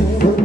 일제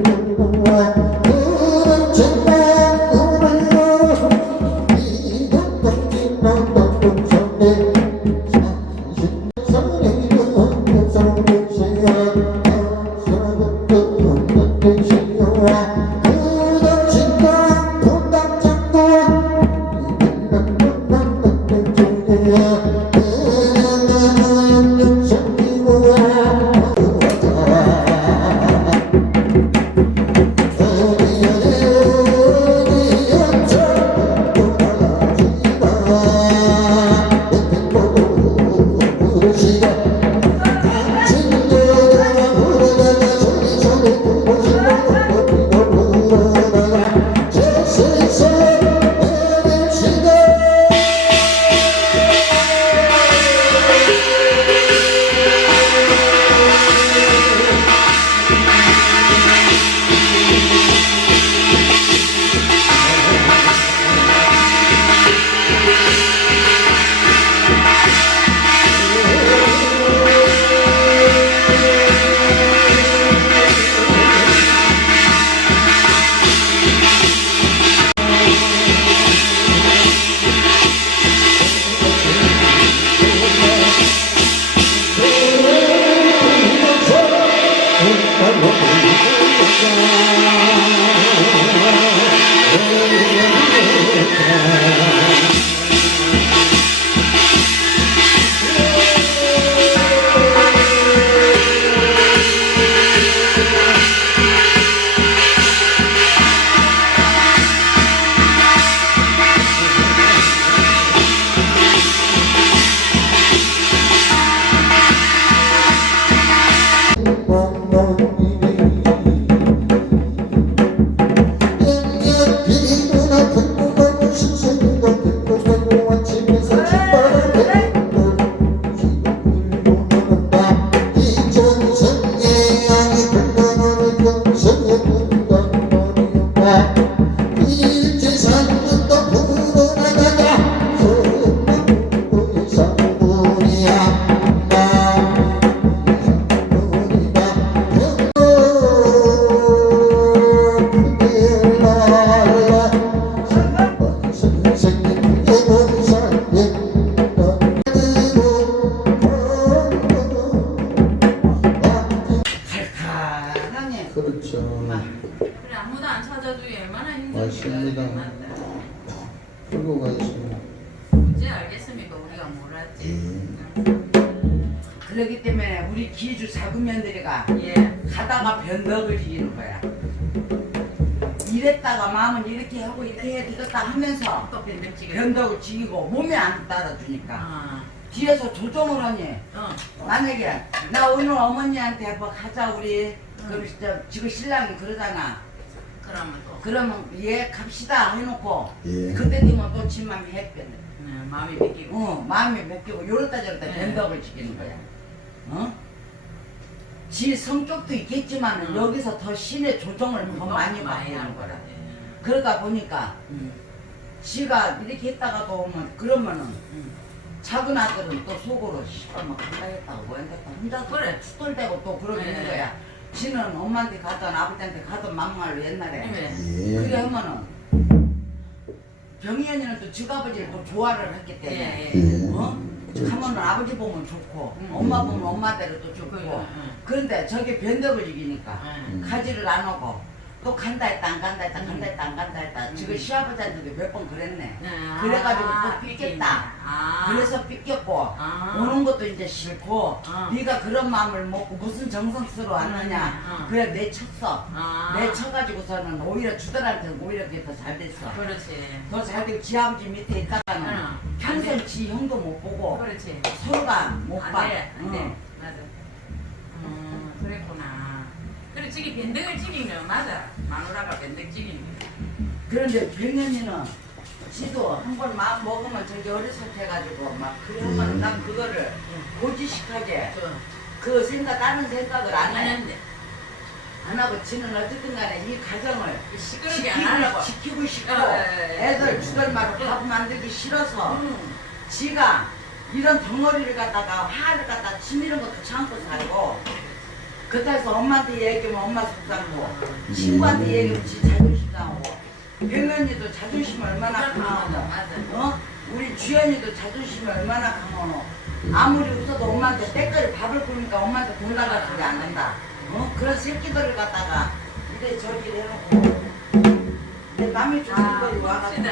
그러기 때문에 우리 기주 작은면들이가 예 가다가 변덕을 지기는 거야. 이랬다가 마음은 이렇게 하고 이렇게 해 되겠다 하면서 또 변덕지게. 변덕을 지기고 몸에 안 따라주니까. 아, 뒤에서 조정을 하니 어, 만약에 나 오늘 어머니한테 한번 가자 우리. 그럼 진짜 지금 신랑이 그러잖아. 그러면 또. 그러면 예 갑시다 해놓고 예. 그때 되면 또 지맘이 핵변해 네, 마음이 바뀌고. 어 마음이 맡기고 요렇다 저렇다 네. 변덕을 지키는 거야 어? 지 성격도 있겠지만 은 음. 여기서 더 신의 조정을 더 많이 받고 하는 거라 그러다 보니까 지가 이렇게 했다가 도 오면 그러면은 음. 작은 아들은 또 속으로 씨발 막 한다 뭐 했다 혼자서 그래. 또 투덜대고 또 그러고 네. 있는 거야 지는 엄마한테 가던 아버지한테 가던 막말로 옛날에 그래. 예. 그래 하면은 병희 언니는 또지 아버지를 또 좋아를 했기 때문에 예, 예. 어? 하면은 아버지 보면 좋고 음. 엄마 보면 엄마대로 또 좋고 응. 그런데 저게 변덕을 이기니까 응. 가지를 안 오고 또 간다 했다 안 간다 했다 음. 간다 했다 안 간다 했다 지금 음. 시아버지한테도 몇 번 그랬네 네. 그래가지고 아, 또 삐겠다. 아. 그래서 삐꼈고 아. 오는 것도 이제 싫고 아. 네가 그런 마음을 먹고 무슨 정성스러워 왔느냐 음, 음. 그래 내 쳤어 아. 내 쳐가지고서는 오히려 주들한테 오히려 그게 더 잘 됐어 그렇지 더 잘 되고 지 아버지 밑에 있다가는 응. 평생 안 돼. 지 형도 못 보고 그렇지 서로가 못 봐. 안 돼 안 돼 응. 맞아 이 변덕을 찍인 건 맞아. 마누라가 변덕 찍인 거. 그런데 병현이는 지도 한 번 마음 먹으면 저기 어리석해가지고 막 그러면 음. 난 그거를 고지식하게 저그 생각 다른 생각을 안 해. 하는데 안 하고 지는 어쨌든 간에 이 가정을 시끄럽게 안 하려고. 지키고, 지키고 싶고 어, 예, 예. 애들 주말마다 밥 만들기 싫어서 음. 지가 이런 덩어리를 갖다가 화를 갖다 치미는 것도 참고 살고 그렇다해서 엄마한테 얘기하면 엄마 속상고 친구한테 얘기하면 지 자존심 상하고 병현이도 자존심 얼마나 맞아. 어? 우리 주연이도 자존심이 얼마나 강하노 아무리 웃어도 엄마한테 때깔이 밥을 굶으니까 엄마한테 돈 달라 소리 안 한다 어? 그런 새끼들을 갖다가 이래 저기를 해놓고 내 주는 아, 거리. 와가지고.